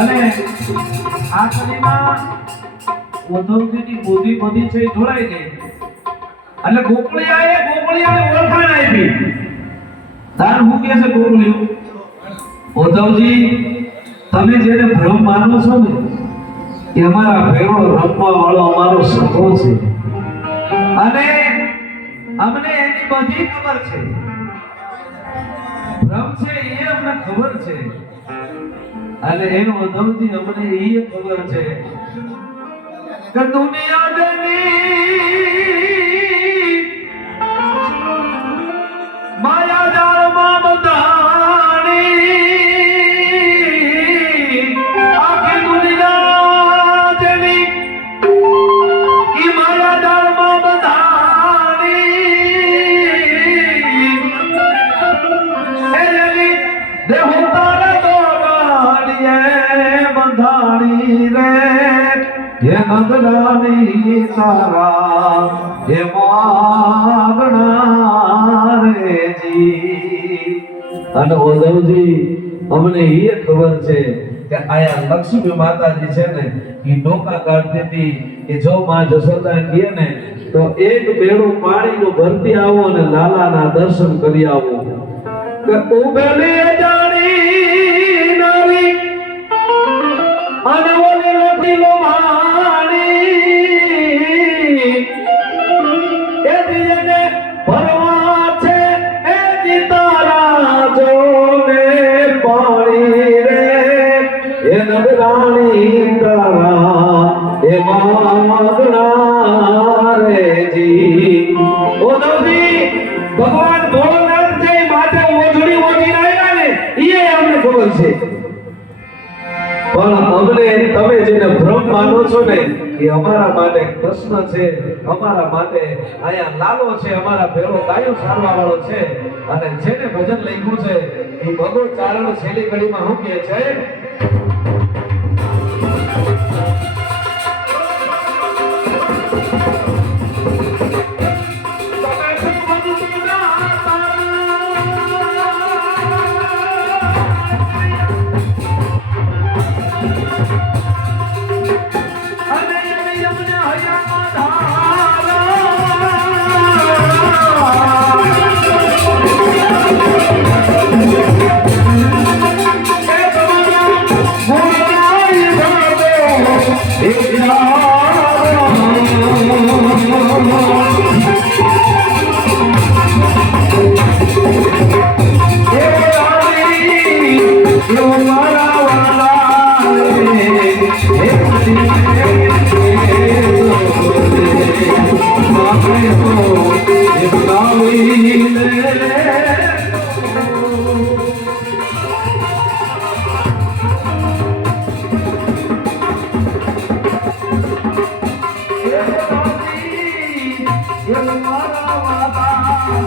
અને આ કડીમાં ઉદ્ધવજીની બધી છે જોડાઈ ગઈ. એટલે ગોકળિયાએ ગોકળિયાને ઓળખાણ આપી. તાર હું કે છે ગોકળિયું? ઉદ્ધવજી, તમે જેને ભ્રમ માનો છો ને, એ અમારા ભેળો રમવા વાળો અમારો સખો છે. અને અમને એની બધી ખબર છે. ભ્રમ છે એ અમને ખબર છે. અને એ ઉદ્ધવજી અમને એ ખબર છે કે દુનિયા બંધાણી રે હે નંદલાની તારા હે માગણા રે જી. અને ઉદ્ધવજી અમને એ ખબર છે કે આયા લક્ષ્મી માતાજી છે ને એ ડોકા કાઢતી હતી કે જો માં જશોદા કહે ને, તો એક બેડું પાણીનું ભરતી આવો અને લાલાના દર્શન કરી આવો. કે ઉભેલી ભગવાન ભોળાનાથ જે માથે ઓજી આવ્યા ને એ અમને ખબર છે. પણ અમને તમે જેને ભ્રમ માનો છો ને એ અમારા માટે કૃષ્ણ છે, અમારા માટે અહીંયા લાલો છે, અમારા ભેરો ગાયો સારવા વાળો છે. અને જેને ભજન લખ્યું છે, એ ભગો ચારણ છેલ્લી ઘડીમાં શું કહે છે?